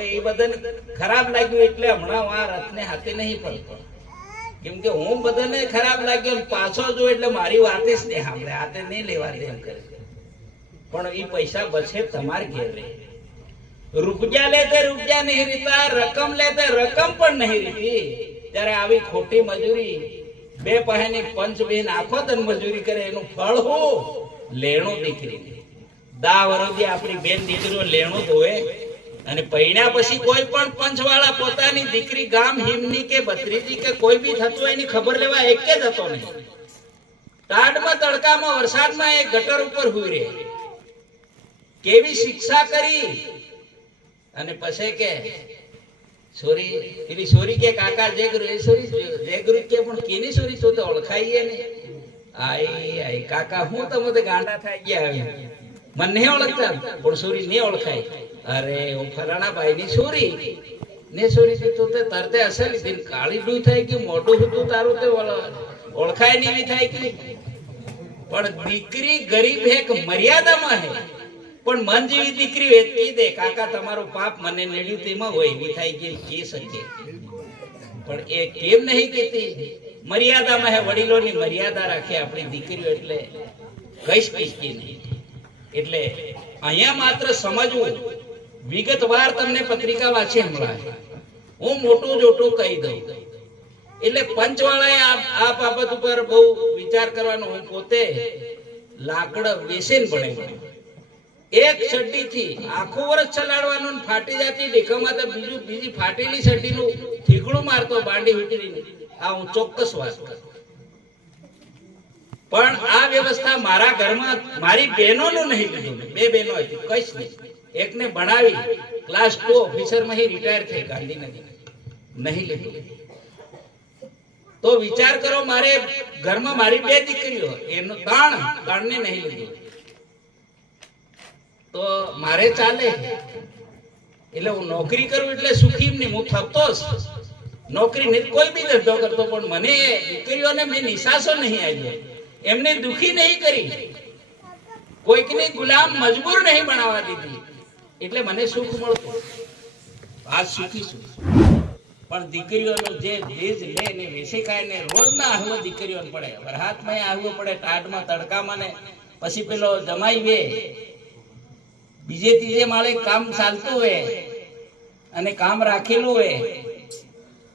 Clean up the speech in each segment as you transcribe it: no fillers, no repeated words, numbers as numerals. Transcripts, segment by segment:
એ બધાને ખરાબ લાગ્યું એટલે હમણાં આ રથને હાથે નહીં પડતો, કેમ કે હું બધાને ખરાબ લાગ્યો પાછો જો એટલે મારી વાત જ નહીં સાંભળે, હાથે નહીં લેવા દે એમ કરે. પણ એ પૈસા બચે તમારે ઘેર રહે. રૂપિયા લે તે રૂપિયા નહીં રીતા, રકમ લે તે રકમ પણ નહીં રીતી. ત્યારે આવી ખોટી મજૂરી બે પહેની પંચ બેન આખો તન મજૂરી કરે એનું ફળ હું લેણું દીકરી. 10 વર્ષથી આપણી બેન દીકરીઓ લેણું ધોવે અને પૈણ્યા પછી કોઈ પણ પંચવાળા પોતાની દીકરી ગામ હિમની કે ભત્રીજી કે કોઈ બી થતું એની ખબર લેવા એક જ હતો નહીં. ટાઢમાં તડકામાં વરસાદમાં એ ગટર ઉપર હુઈ રહે. કેવી શિક્ષા કરી અને પછી કે સોરી પેલી સોરી કે કાકા જે ગુરુ એ સોરી જે ગુરુ કે પણ કેની સોરી તો ઓળખાઈએ ને. આઈ આઈ કાકા હું તમે ગાંડા થઈ ગયા, મને નહીં ઓળખતા પણ સોરી નહીં ઓળખાય. અરે હું ફલાણા ભાઈ ની છોરી ને છોરી તું તે તરતે અસર લીધી કાળી ડૂ થઈ ગયું, મોટું હતું તારું તે ઓળખાય નહીં થાય કે. પણ દીકરી ગરીબ એક મર્યાદામાં હે, પણ મન જેવી દીકરી વેચી દે કાકા તમારું પાપ મને નડ્યું તેમાં હોય એવી થાય કે કહી શકે. પણ એ કેમ નહીં કહેતી? મર્યાદામાં હે, વડીલોની મર્યાદા રાખે આપણી દીકરીઓ, એટલે કઈશ કઈશ નહીં. એટલે અહીંયા માત્ર સમજવું, વિગતવાર તમને પત્રિકા વાંચી હમણાં હું મોટું જોટું કહી દઉં. એટલે પંચવાળાએ આ બાબત ઉપર બહુ વિચાર કરવાનો. હું પોતે લાકડ વેચીને ભણે, એક છડ્ડી થી આખું વર્ષ ચલાડવાનું, ફાટી જતી દેખામાં તો બીજી ફાટેલી છડ્ડીનું ઠીકડું મારતો બાંડી વીટરીને. આ હું ચોક્કસ વાત કરું. પણ આ વ્યવસ્થા મારા ઘરમાં મારી બહેનોનું નહીં લીધું. 2 બહેનો હતી, કઈશ નહીં. એકને ભણાવી ક્લાસ 2 ઓફિસરમાં રિટાયર થઈ ગાંધીનગર, નહીં લીધું. તો વિચાર કરો, મારે ઘરમાં મારી 2 દીકરીઓ એનું તાણને નહીં લીધું તો મારે ચાલે. એટલે હું નોકરી કરું એટલે સુખી નહીં, હું થતો નોકરી નહીં કોઈ બી ધંધો કરતો, પણ મને દીકરીઓને મેં નિશાસો નહીં આવ્યો, એમને દુખી નહીં કરી, કોઈકની ગુલામ મજબૂર નહીં બનાવવા દીધી, એટલે મને સુખ મળતું. આજ સુખી છું. પણ દીકરીઓનો જે ભેજ લે ને વેસી ખાય ને રોજ ના આવવો દીકરીઓને પડે, વરહાતમાં આવવું પડે, ટાઢમાં તડકામાં ને પછી પેલો જમાઈ વે બીજે ત્રીજે માળે કામ ચાલતું હોય અને કામ રાખેલું હોય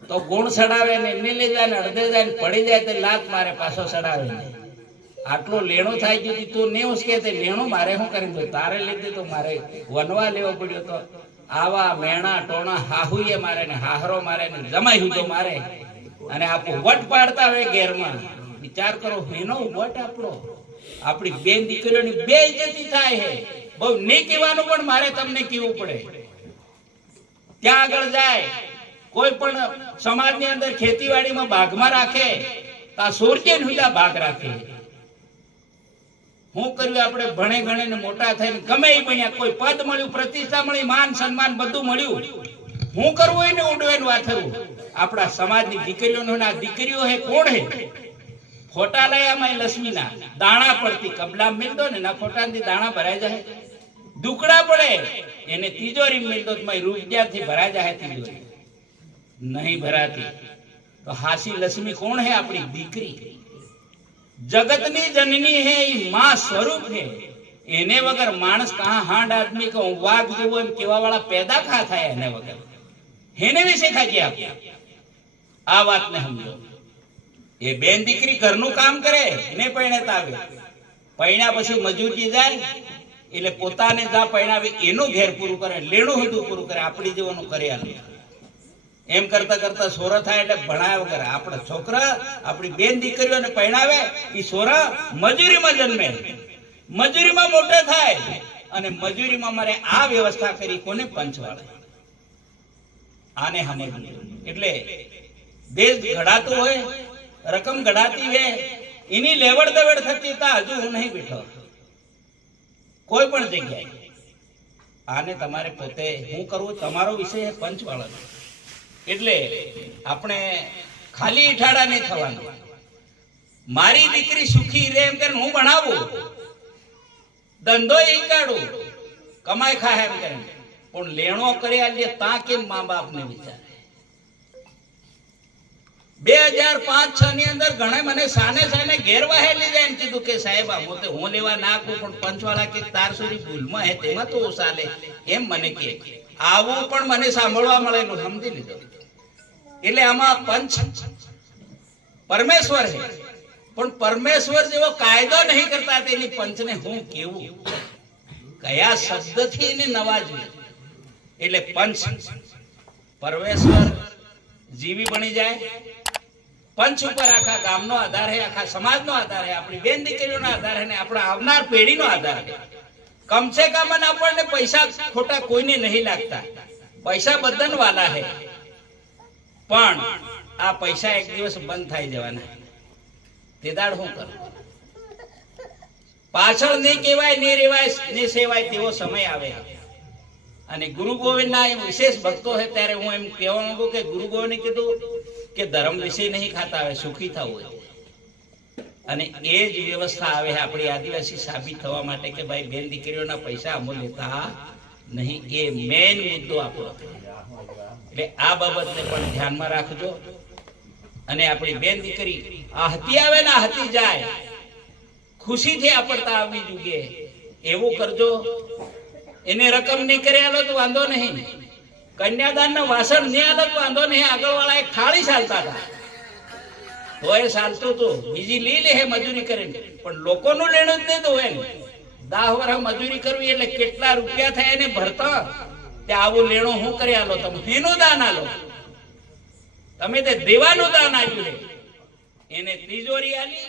તો ગુણ ચડાવે ને એમને લઈ જાય ને અડધે જાય ને પડી જાય તો લાત મારે પાછો ચડાવે. આટલું લેણું થાય ગયું તું ને ઉસકે તે લેણું મારે શું કરી દઉં, તારે લીધે તો મારે વનવા લેવો પડ્યો. તો આવા મેણા ટોણા હાહુએ મારે ને હાહરો મારે ને જમાઈ હુજો મારે અને આપો વટ પાડતા હોય ઘેરમાં. વિચાર કરો એનો વટ આપણો, આપણી બેન દીકરીઓની બેઇજ્જતી થાય છે. બહુ નહીં કહેવાનું પણ મારે તમને કહેવું પડે. ત્યાં આગળ જાય કોઈ પણ સમાજની અંદર ખેતીવાડીમાં ભાગમાં રાખે તો સૂર્ય હુજા ભાગ રાખે. હું કર્યું આપણે ભણે ગણે ને મોટા થઈને ગમે એ બન્યા, કોઈ પદ મળ્યું, પ્રતિષ્ઠા મળી, માન સન્માન બધું મળ્યું, હું કરવું એને ઉડવેનું વાથરું. આપણા સમાજની દીકરીઓનો ના દીકરીઓ હે કોણ હે? ફોટા લાયામાં લક્ષ્મીના દાણા પડતી કબલા મિલતો ને ના ફોટાથી દાણા ભરાઈ જાય, દુકડા પડે એને તિજોરી મિલતો રૂપિયાથી ભરાઈ જાય, તિજોરી નહીં ભરાતી. તો હાસી લક્ષ્મી કોણ હે? આપણી દીકરી. જગતની જનની હે, માં સ્વરૂપ હે. એને વગર માણસ કહા હાંડ આદમી કહું વાઘ જેવો એમ કેવા વાળા પેદા ખા થાય એને વગર. એને વિશે ખાઈએ આપણે આ વાતને સમજો. એ બેન દીકરી ઘરનું કામ કરે ને પૈણતા આવે, પૈણ્યા પછી મજૂરી જાય એટલે પોતાને જા પૈણાવે એનું ઘેર પૂરું કરે, લેણું હતું પૂરું કરે, આપણી જેવાનું કરે. એમ કરતા કરતા સોરો થાય એટલે ભણાય વગર આપણા છોકરા આપણી બેન દીકરીઓને પૈણાવે, એ સોરા મજૂરીમાં જન્મે, મજૂરીમાં મોટો થાય અને મજૂરીમાં મારે આ વ્યવસ્થા કરી કોને? પંચવાળા. આને સમજવું. એટલે દેશ ઘડાતું હોય, રકમ ઘડાતી હોય, એની લેવડ દેવડ થતી તા હજુ હું નહીં બેઠો કોઈ પણ જગ્યાએ. આને તમારે પોતે હું કરવું, તમારો વિષય પંચવાળા. એટલે આપણે ખાલી ઈઠાડા નહીં થવાનું. મારી દીકરી સુખી રે એમ કરીને હું ભણાવું, ધંધો એ કાઢું, કમાઈ ખાય એમ કરીને પણ લેણો કર્યા લે તા કેમ મા બાપ ને વિચારે 2005-6 ની અંદર ઘણા મને સાને ઘેર વહેલી જાય એમ કીધું કે સાહેબ હું લેવા નાખું પણ પંચવાળા કે તાર સુધી ભૂલમાં હે તેમાં તો ચાલે એમ મને કે આવું પણ મને સાંભળવા મળેલું સમજી લીધો એટલે આમાં પંચ પરમેશ્વર છે પણ પરમેશ્વર જેવો કાયદો નહીં કરતા તેની પંચને હું કેવું કયા શબ્દથી એને નવાજવું એટલે પંચ પરમેશ્વર જીવી બની જાય પંચ ઉપર આખા ગામનો આધાર છે આખા સમાજનો આધાર છે આપણી બેન દીકરીઓનો આધાર છે ને આપણા આવનાર પેઢીનો આધાર છે કમસે કમ આપણને પૈસા ખોટા કોઈને નહીં લાગતા પૈસા બધાને વાલા છે પણ આ પૈસા એક દિવસ બંધ થઈ જવાના તે દાડ શું કરું પાછળ નહીં કહેવાય નહીં રેવાય નહીં સેવાય તેવો સમય આવે અને ગુરુ ગોવિંદના વિશેષ ભક્તો છે ત્યારે હું એમ કહેવા માંગુ કે ગુરુ ગોવિંદે કીધું કે ધર્મ વિશે નહીં ખાતા આવે સુખી થવું હોય અને એ જ વ્યવસ્થા આવે આપણી આદિવાસી સાબિત થવા માટે કે ભાઈ બેન દીકરીઓના પૈસા અમો લેતા નહીં એ મેઇન મુદ્દો આપણો એટલે આ બાબતને પણ ધ્યાનમાં રાખજો અને આપણી બેન દીકરી આહતી આવે ને આહતી જાય ખુશીથી આપડતા આવવી જોઈએ એવું કરજો એને રકમ નહીં કરી આલો તો વાંધો નહીં કન્યાદાનના વાસણ નહીં આલો તો વાંધો નહીં આગળ વાળા એક થાળી ચાલતા હતા તો એ ચાલતું હતું બીજી લઈ લે હે મજૂરી કરીને પણ લોકોનું લેણું જ નહીં તો હોય ને 10 વર્ષ મજૂરી કરવી એટલે કેટલા રૂપિયા થાય એને ભરતા તે આવું લેણું હું કરી આલો તમે એનું દાન આલો તમે તે દેવાનું દાન આપ્યું એને તિજોરી આલી